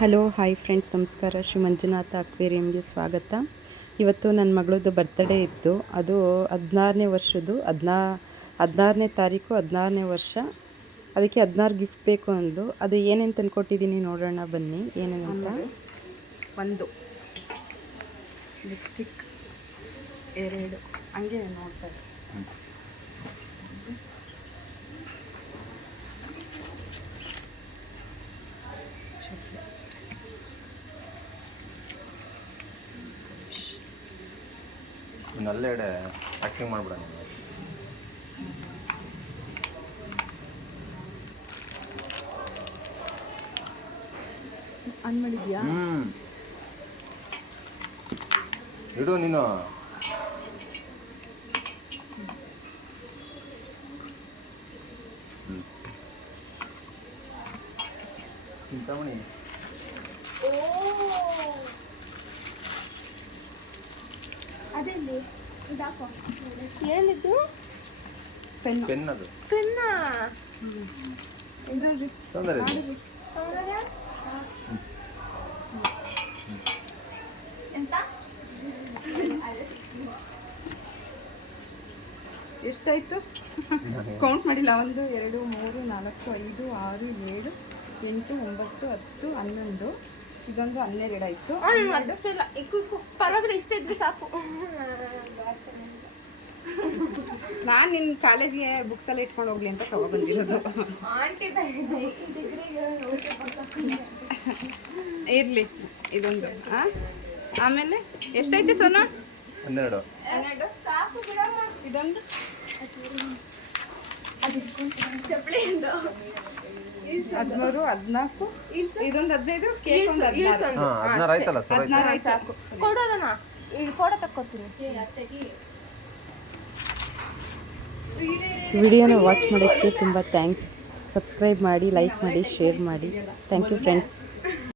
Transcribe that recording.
Hello hi friends, ನಮಸ್ಕಾರ. ಶ್ರೀ ಮಂಜುನಾಥ ಅಕ್ವೇರಿಯಂಗೆ ಸ್ವಾಗತ. ಇವತ್ತು ನನ್ನ ಮಗಳದ್ದು ಬರ್ತ್ಡೇ ಇತ್ತು. ಅದು 16ನೇ ವರ್ಷದ್ದು, 16ನೇ ತಾರೀಕು 16ನೇ ವರ್ಷ. ಅದಕ್ಕೆ 16 ಗಿಫ್ಟ್ ಬೇಕು ಅಂದು. ಅದು ಏನೇನು ತಂದುಕೊಟ್ಟಿದ್ದೀನಿ ನೋಡೋಣ ಬನ್ನಿ. ಏನೇನಂತ. ಒಂದು ಲಿಪ್ಸ್ಟಿಕ್, 2 ಹಂಗೆ ನೋಡ್ತಾರೆ. ನಲ್ಲೆಡೆ ಆ್ಯಕ್ಟಿಂಗ್ ಮಾಡ್ಬಿಡ ನೀವು. ಆನ್ ಮಾಡಿದ್ಯಾ? ಇಡು ನೀನು. ಚಿಂತಾಮಣಿ. ಅದಲ್ಲಿ ಇದಾಕೋ. ಏನಿದು? ಪೆನ್. ಪೆನ್ ಅದು. ಪೆನ್ನ. ಇದೊಂದು ಸೌಂದರ್ಯ. ಸೌಂದರ್ಯ? ಎಂತ? ಎಷ್ಟಾಯಿತು? ಕೌಂಟ್ ಮಾಡಿಲ್ಲ. 1 2 3 4 5 6 7 8 9 10 11. ಇದೊಂದು 12 ಆಯಿತು. ಅಷ್ಟಿಲ್ಲ. ಇಕ್ಕು ಪರವಾಗಿಲ್ಲ, ಇಷ್ಟ ಇದ್ರೆ ಸಾಕು. ನಾನು ನಿನ್ನ ಕಾಲೇಜ್ಗೆ ಬುಕ್ಸ್ ಎಲ್ಲ ಇಟ್ಕೊಂಡು ಹೋಗ್ಲಿ ಅಂತ ತಗೊಬಂದಿರೋದು. ಆಂಟಿ ಇರಲಿ ಇದೊಂದು. ಆಮೇಲೆ ಎಷ್ಟೈತೆ ಸೋನು? 12. ಸಾಕು ಬಿಡಮ್ಮ. ಇದೊಂದು ಚಪ್ಪಲಿ 13 14 ಇದೊಂದು 15 ಕೇಕ್ ಒಂದು 16. 16 ಆಯ್ತಲ್ಲ ಸರ್. 16 ಸಾಕು. ಕೊಡೋದನ್ನ ಇಲ್ಲಿ ಫೋಟೋ ತಕ್ಕೊತೀನಿ. ವಿಡಿಯೋನ ವಾಚ್ ಮಾಡೋಕ್ಕೆ ತುಂಬ ಥ್ಯಾಂಕ್ಸ್. ಸಬ್ಸ್ಕ್ರೈಬ್ ಮಾಡಿ, ಲೈಕ್ ಮಾಡಿ, ಶೇರ್ ಮಾಡಿ. Thank you friends.